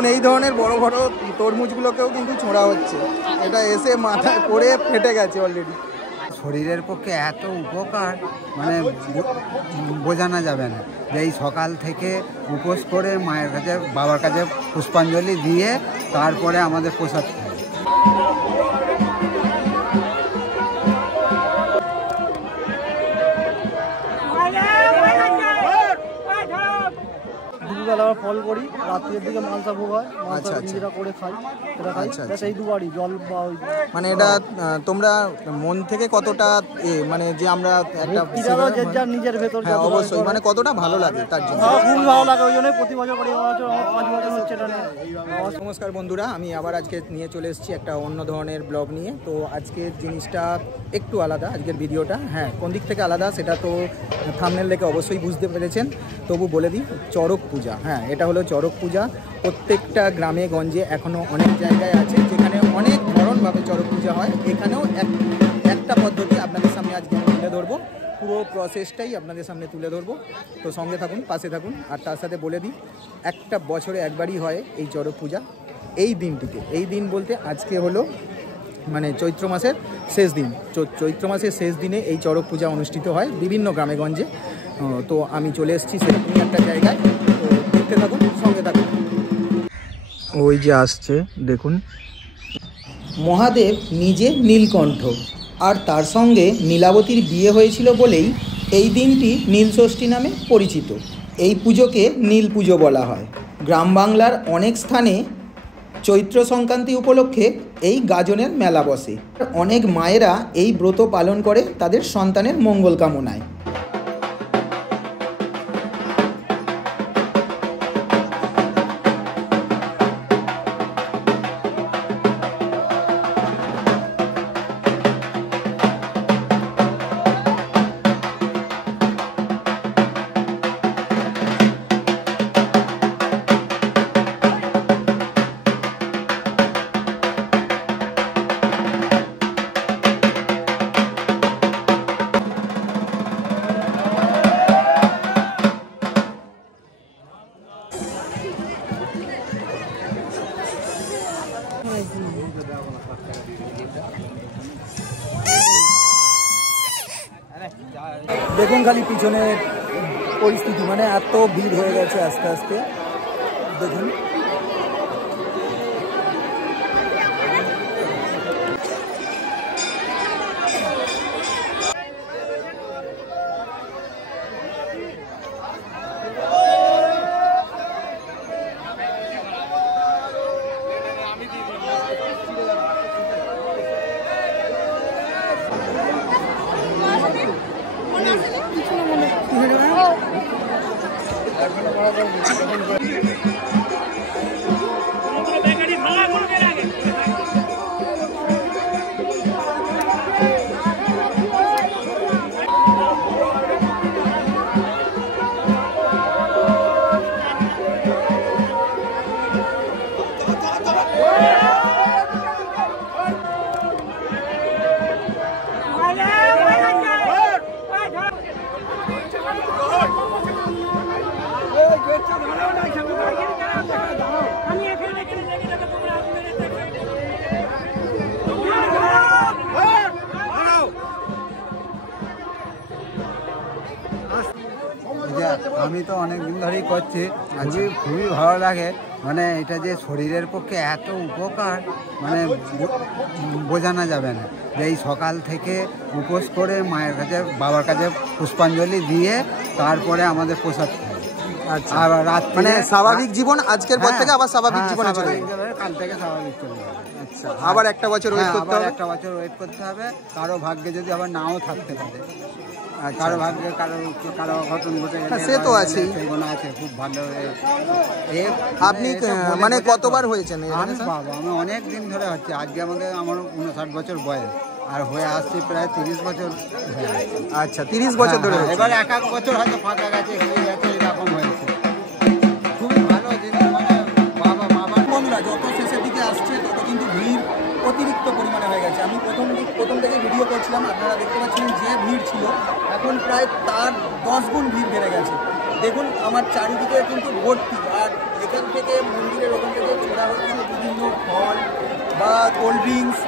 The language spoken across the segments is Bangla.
দেখুন এই ধরনের বড় বড় তরমুজগুলোকেও কিন্তু ছোঁড়া হচ্ছে, এটা এসে মাথায় পড়ে ফেটে গেছে অলরেডি। শরীরের পক্ষে এত উপকার মানে বোঝানো যাবে না। যে এই সকাল থেকে উপোস করে মায়ের কাছে বাবার কাছে পুষ্পাঞ্জলি দিয়ে তারপরে আমাদের প্রসাদ খাই। দুপুরবেলা ফল করি, রাত্রের দিকে মালসা ভোগ হয়, মালসা নিজেরা করে খাই, এটা খাই। সেই দুবারই জল বা মানে এটা তোমরা মন থেকে কতটা মানে যে আমরা একটা নিজের ভেতর অবশ্যই মানে কতটা ভালো লাগে তার জন্য খুবই ভালো লাগে, ওই জন্যই প্রতি বছর করি। আমার 5 বছর হচ্ছে এটা নিয়ে। নমস্কার বন্ধুরা, আমি আবার আজকে নিয়ে চলে এসেছি একটা অন্য ধরনের ব্লগ নিয়ে। তো আজকের জিনিসটা একটু আলাদা, আজকের ভিডিওটা। হ্যাঁ, কোন দিক থেকে আলাদা সেটা তো থাম্বনেল দেখে অবশ্যই বুঝতে পেরেছেন, তবু বলে দিই। চড়ক পূজা, হ্যাঁ এটা হলো চড়ক পূজা। প্রত্যেকটা গ্রামে গঞ্জে এখনও অনেক জায়গায় আছে যেখানে অনেক ধরনভাবে চড়ক পূজা হয়। এখানেও একটা পদ্ধতি আপনাদের সামনে আজকে তুলে ধরবো, পুরো প্রসেসটাই আপনাদের সামনে তুলে ধরবো। তো সঙ্গে থাকুন, পাশে থাকুন। আর তার সাথে বলে দিই, একটা বছরে একবারই হয় এই চড়ক পূজা। এই দিনটিতে, এই দিন বলতে আজকে হলো মানে চৈত্র মাসের শেষ দিন। চৈত্র মাসের শেষ দিনে এই চড়ক পূজা অনুষ্ঠিত হয় বিভিন্ন গ্রামে গঞ্জে। তো আমি চলে এসেছি সেরকমই একটা জায়গায়, তো দেখতে থাকুন, সঙ্গে থাকুন। ওই যে আসছে দেখুন, মহাদেব নিজে নীলকণ্ঠ, আর তার সঙ্গে নীলাবতীর বিয়ে হয়েছিল বলেই এই দিনটি নীলষষ্ঠী নামে পরিচিত। এই পুজোকে নীল পুজো বলা হয়। গ্রাম বাংলার অনেক স্থানে চৈত্র সংক্রান্তি উপলক্ষে এই গাজনের মেলা বসে। অনেক মায়েরা এই ব্রত পালন করে তাদের সন্তানের মঙ্গল কামনায়। দেখুন খালি পিছনের পরিস্থিতি, মানে এত ভিড় হয়ে গেছে আস্তে আস্তে। দেখুন আমি তো অনেক দিন ধরেই করছি, খুবই ভালো লাগে। মানে এটা যে শরীরের পক্ষে এত উপকার মানে বোঝানো যাবে না। যে এই সকাল থেকে উপোস করে মায়ের কাছে বাবার কাছে পুষ্পাঞ্জলি দিয়ে তারপরে আমাদের প্রসাদ খাই। আচ্ছা, আর রাত মানে স্বাভাবিক জীবন আজকের পর থেকে আবার স্বাভাবিক জীবনে চলে যাবে, কাল থেকে স্বাভাবিক চলে যাবে। আচ্ছা, আবার একটা বছর ওয়েট করতে হবে, একটা বছর ওয়েট করতে হবে। কারো ভাগ্যে যদি আবার নাও থাকতে পারে, কারো ভাগ্যে কারো ঘটন ঘটে গেছে, সে তো আছে, সেগুলো আছে। খুব ভালো। আপনি মানে কতবার হয়েছেন? আমি অনেক দিন ধরে হচ্ছে। আজকে আমার 59 বছর বয়স, আর হয়ে আসছি প্রায় 30 বছর। আচ্ছা, 30 বছর ধরে। এবার এক বছর হয়তো ফাঁকা গেছে, হয়ে গেছে, এরকম হয়েছে। খুবই ভালো জিনিস। মানে বন্ধুরা যত শেষের দিকে আসছে তত কিন্তু ভিড় অতিরিক্ত পরিমাণে হয়ে গেছে। আমি প্রথম থেকে ভিডিও করছিলাম, আপনারা দেখতে পাচ্ছেন যে ভিড় ছিল, এখন প্রায় তার 10 গুণ ভিড় বেড়ে গেছে। দেখুন আমার চারিদিকে কিন্তু ভর্তি। আর এখান থেকে মন্দিরের ওখান থেকে ছোড়া হচ্ছে বিভিন্ন ফল বা কোল্ড ড্রিঙ্কস,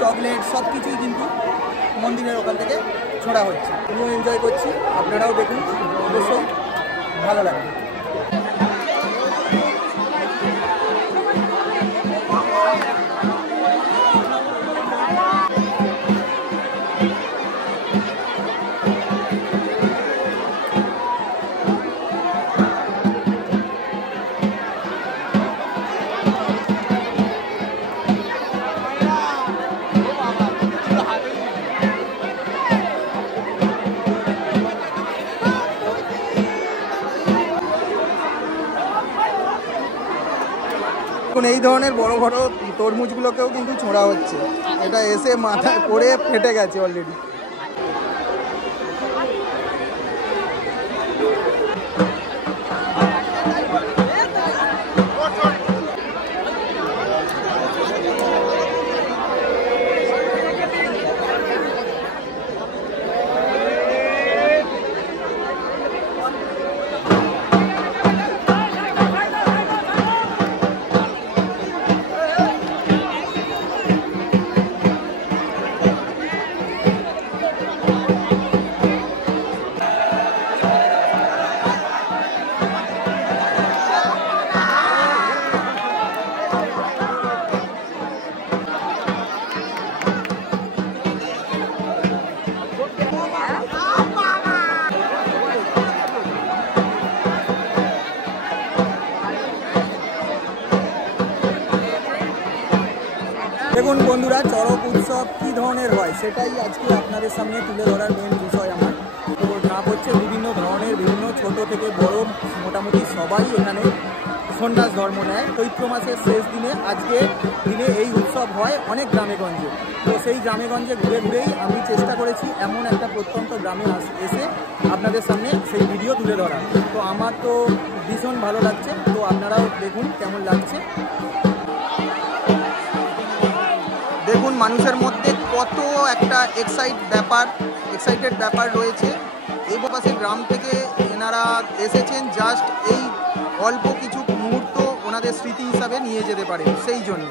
চকলেট সব কিছুই কিন্তু মন্দিরের ওখান থেকে ছোড়া হচ্ছে। আমিও এনজয় করছি, আপনারাও দেখুন, অবশ্যই ভালো লাগবে। এখন এই ধরনের বড় বড় তরমুজগুলোকেও কিন্তু ছোঁড়া হচ্ছে, এটা এসে মাথায় পড়ে ফেটে গেছে অলরেডি। দেখুন বন্ধুরা, চড়ক উৎসব কী ধরনের হয় সেটাই আজকে আপনাদের সামনে তুলে ধরার মেন বিষয় আমার। তো নাম হচ্ছে বিভিন্ন ধরনের, বিভিন্ন ছোট থেকে বড় মোটামুটি সবাই এখানে সন্ন্যাস ধর্ম নেয়। চৈত্র মাসের শেষ দিনে আজকে দিনে এই উৎসব হয় অনেক গ্রামে গঞ্জে। তো সেই গ্রামে গঞ্জে ঘুরে ঘুরেই আমি চেষ্টা করেছি এমন একটা প্রত্যন্ত গ্রামে এসে আপনাদের সামনে সেই ভিডিও তুলে ধরা। তো আমার তো ভীষণ ভালো লাগছে, তো আপনারাও দেখুন কেমন লাগছে। দেখুন মানুষের মধ্যে কত একটা এক্সাইটেড ব্যাপার রয়েছে। এই পাশে গ্রাম থেকে এনারা এসেছেন জাস্ট এই অল্প কিছু মুহূর্ত ওনাদের স্মৃতি হিসাবে নিয়ে যেতে পারে, সেই জন্য।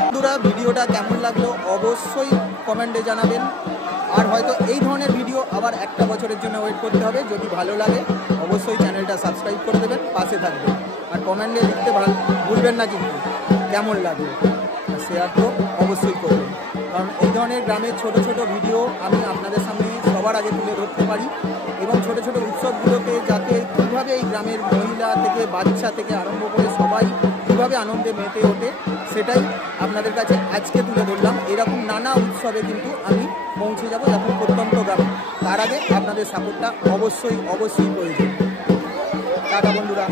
বন্ধুরা, ভিডিওটা কেমন লাগলো অবশ্যই কমেন্টে জানাবেন। আর হয়তো এই ধরনের ভিডিও আবার একটা বছরের জন্য ওয়েট করতে হবে। যদি ভালো লাগে অবশ্যই চ্যানেলটা সাবস্ক্রাইব করে দেবেন, পাশে থাকবেন। আর কমেন্টে লিখতে ভুলবেন না কিন্তু কেমন লাগলো, শেয়ার তো অবশ্যই করবেন। কারণ এই ধরনের গ্রামের ছোট ছোট ভিডিও আমি আপনাদের সামনে সবার আগে তুলে ধরতে পারি, এবং ছোট ছোট উৎসবগুলোতে যাতে কীভাবে এই গ্রামের মহিলা থেকে বাচ্চা থেকে আরম্ভ করে সবাই কীভাবে আনন্দে মেতে ওঠে সেটাই আপনাদের কাছে আজকে তুলে ধরলাম। এরকম নানা উৎসবে কিন্তু আমি পৌঁছে যাব যখন প্রত্যন্ত গ্রামে। তার আগে আপনাদের সাপোর্টটা অবশ্যই প্রয়োজন। টাটা বন্ধুরা।